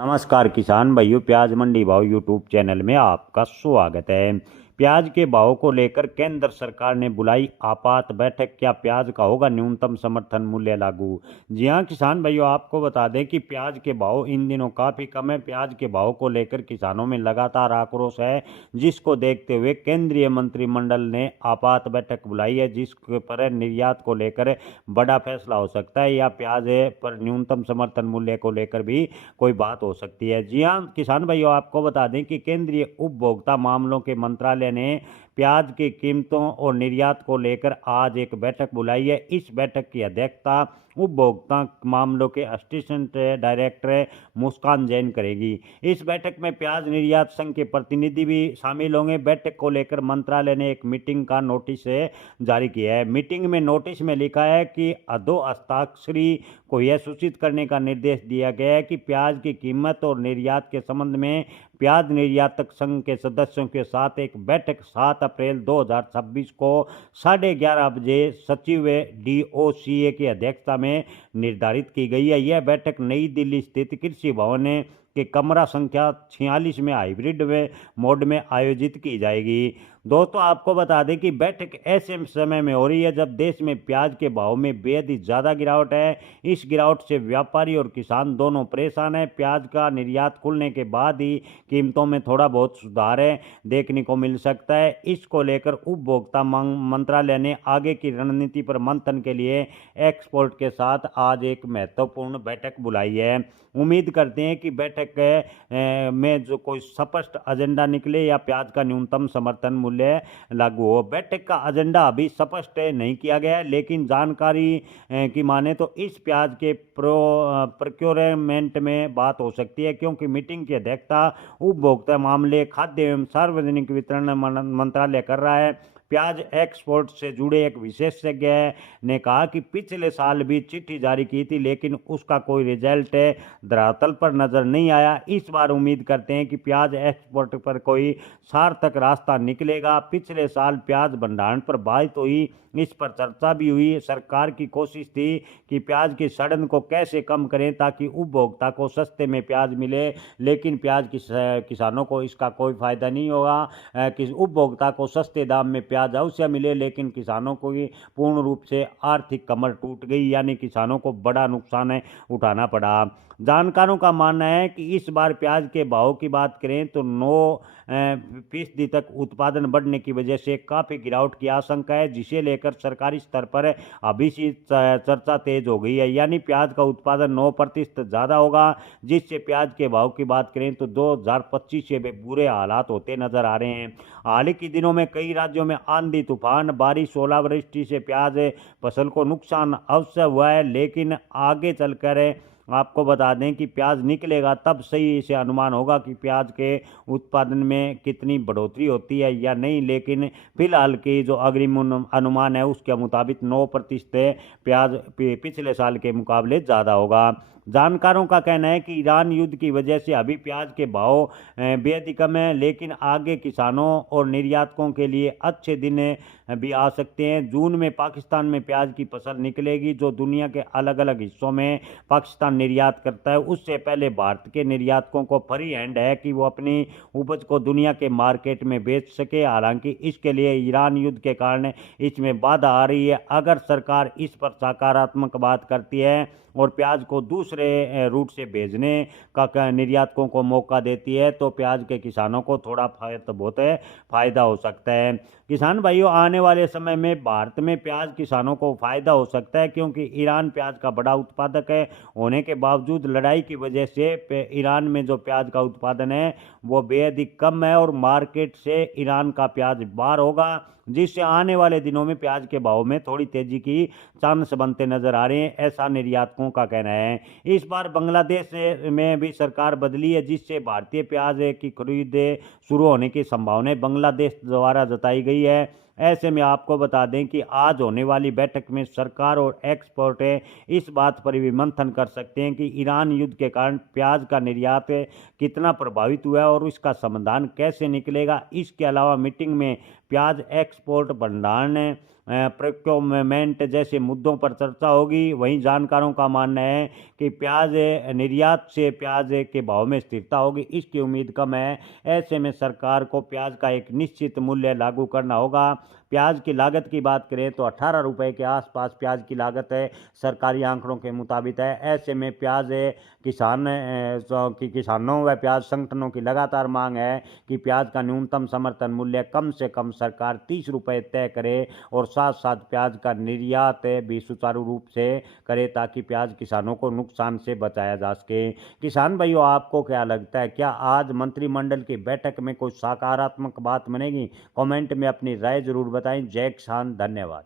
नमस्कार किसान भाइयों, प्याज मंडी भाव यूट्यूब चैनल में आपका स्वागत है। प्याज के भाव को लेकर केंद्र सरकार ने बुलाई आपात बैठक। क्या प्याज का होगा न्यूनतम समर्थन मूल्य लागू? जी हां किसान भाइयों, आपको बता दें कि प्याज के भाव इन दिनों काफ़ी कम है। प्याज के भाव को लेकर किसानों में लगातार आक्रोश है, जिसको देखते हुए केंद्रीय मंत्रिमंडल ने आपात बैठक बुलाई है, जिस पर निर्यात को लेकर बड़ा फैसला हो सकता है या प्याज पर न्यूनतम समर्थन मूल्य को लेकर भी कोई बात हो सकती है। जी हाँ किसान भाइयों, आपको बता दें कि केंद्रीय उपभोक्ता मामलों के मंत्रालय ने प्याज की कीमतों और निर्यात को लेकर आज एक बैठक बुलाई है। इस बैठक की अध्यक्षता उपभोक्ता मामलों के असिस्टेंट डायरेक्टर मुस्कान जैन करेगी। इस बैठक में प्याज निर्यात संघ के प्रतिनिधि भी शामिल होंगे। बैठक को लेकर मंत्रालय ने एक मीटिंग का नोटिस जारी किया है। मीटिंग में नोटिस में लिखा है कि अधो हस्ताक्षरी को यह सूचित करने का निर्देश दिया गया है कि प्याज की कीमत और निर्यात के संबंध में प्याज निर्यातक संघ के सदस्यों के साथ एक बैठक 7 अप्रैल 2026 को 11:30 बजे सचिव DOCA की अध्यक्षता में निर्धारित की गई है। यह बैठक नई दिल्ली स्थित कृषि भवन के कमरा संख्या 46 में हाइब्रिड मोड में आयोजित की जाएगी। दोस्तों, आपको बता दें कि बैठक ऐसे समय में हो रही है जब देश में प्याज के भाव में बेहद ही ज़्यादा गिरावट है। इस गिरावट से व्यापारी और किसान दोनों परेशान हैं। प्याज का निर्यात खुलने के बाद ही कीमतों में थोड़ा बहुत सुधार देखने को मिल सकता है। इसको लेकर उपभोक्ता मंत्रालय ने आगे की रणनीति पर मंथन के लिए एक्सपोर्ट के साथ आज एक महत्वपूर्ण बैठक बुलाई है। उम्मीद करते हैं कि बैठक में जो कोई स्पष्ट एजेंडा निकले या प्याज का न्यूनतम समर्थन मूल्य लागू हो। बैठक का एजेंडा अभी स्पष्ट नहीं किया गया है, लेकिन जानकारी की माने तो इस प्याज के प्रोक्योरमेंट में बात हो सकती है, क्योंकि मीटिंग की अध्यक्षता उपभोक्ता मामले, खाद्य एवं सार्वजनिक वितरण मंत्रालय कर रहा है। प्याज एक्सपोर्ट से जुड़े एक विशेषज्ञ ने कहा कि पिछले साल भी चिट्ठी जारी की थी, लेकिन उसका कोई रिजल्ट धरातल पर नजर नहीं आया। इस बार उम्मीद करते हैं कि प्याज एक्सपोर्ट पर कोई सार्थक रास्ता निकलेगा। पिछले साल प्याज भंडारण पर बात हुई, इस पर चर्चा भी हुई। सरकार की कोशिश थी कि प्याज की सड़न को कैसे कम करें ताकि उपभोक्ता को सस्ते में प्याज मिले, लेकिन किसानों को इसका कोई फायदा नहीं होगा। कि उपभोक्ता को सस्ते दाम में प्याज अवश्य मिले, लेकिन किसानों को भी पूर्ण रूप से आर्थिक कमर टूट गई, यानी किसानों को बड़ा नुकसान उठाना पड़ा। जानकारों का मानना है कि इस बार प्याज के भाव की बात करें तो 9% तक उत्पादन बढ़ने की वजह से काफ़ी गिरावट की आशंका है, जिसे लेकर सरकारी स्तर पर अभी से चर्चा तेज हो गई है। यानी प्याज का उत्पादन 9% ज़्यादा होगा, जिससे प्याज के भाव की बात करें तो 2025 से भी बुरे हालात होते नजर आ रहे हैं। हाल के दिनों में कई राज्यों में आंधी तूफान, बारिश, ओलावृष्टि से प्याज फसल को नुकसान अवश्य हुआ है, लेकिन आगे चलकर आपको बता दें कि प्याज निकलेगा तब सही से अनुमान होगा कि प्याज के उत्पादन में कितनी बढ़ोतरी होती है या नहीं। लेकिन फिलहाल की जो अग्रिम अनुमान है उसके मुताबिक 9% प्याज पिछले साल के मुकाबले ज़्यादा होगा। जानकारों का कहना है कि ईरान युद्ध की वजह से अभी प्याज के भाव बेहद ही कम है, लेकिन आगे किसानों और निर्यातकों के लिए अच्छे दिन भी आ सकते हैं। जून में पाकिस्तान में प्याज की फसल निकलेगी, जो दुनिया के अलग अलग हिस्सों में पाकिस्तान निर्यात करता है। उससे पहले भारत के निर्यातकों को फ्री हैंड है कि वो अपनी उपज को दुनिया के मार्केट में बेच सके। हालांकि इसके लिए ईरान युद्ध के कारण इसमें बाधा आ रही है। अगर सरकार इस पर सकारात्मक बात करती है और प्याज को दूसरे रूट से भेजने का निर्यातकों को मौका देती है, तो प्याज के किसानों को थोड़ा बहुत फायदा हो सकता है। किसान भाइयों, आने वाले समय में भारत में प्याज किसानों को फायदा हो सकता है, क्योंकि ईरान प्याज का बड़ा उत्पादक होने के बावजूद लड़ाई की वजह से ईरान में जो प्याज का उत्पादन है वो बेहद ही कम है और मार्केट से ईरान का प्याज बाहर होगा, जिससे आने वाले दिनों में प्याज के भाव में थोड़ी तेजी की चांस बनते नजर आ रहे हैं, ऐसा निर्यातकों का कहना है। इस बार बांग्लादेश में भी सरकार बदली है, जिससे भारतीय प्याज की खरीद शुरू होने की संभावना बांग्लादेश द्वारा जताई गई है। ऐसे में आपको बता दें कि आज होने वाली बैठक में सरकार और एक्सपोर्ट इस बात पर भी मंथन कर सकते हैं कि ईरान युद्ध के कारण प्याज का निर्यात कितना प्रभावित हुआ है और इसका समाधान कैसे निकलेगा। इसके अलावा मीटिंग में प्याज एक्सपोर्ट भंडारण प्रोक्योरमेंट जैसे मुद्दों पर चर्चा होगी। वहीं जानकारों का मानना है कि प्याज निर्यात से प्याज के भाव में स्थिरता होगी, इसकी उम्मीद कम है। ऐसे में सरकार को प्याज का एक निश्चित मूल्य लागू करना होगा। प्याज की लागत की बात करें तो 18 रुपए के आसपास प्याज की लागत है, सरकारी आंकड़ों के मुताबिक है। ऐसे में प्याज किसानों व प्याज संगठनों की लगातार मांग है कि प्याज का न्यूनतम समर्थन मूल्य कम से कम सरकार 30 रुपए तय करे और साथ साथ प्याज का निर्यात भी सुचारू रूप से करे, ताकि प्याज किसानों को नुकसान से बचाया जा सके। किसान भाइयों, आपको क्या लगता है, क्या आज मंत्रिमंडल की बैठक में कोई सकारात्मक बात बनेगी? कमेंट में अपनी राय जरूर बताएं। जय किसान, धन्यवाद।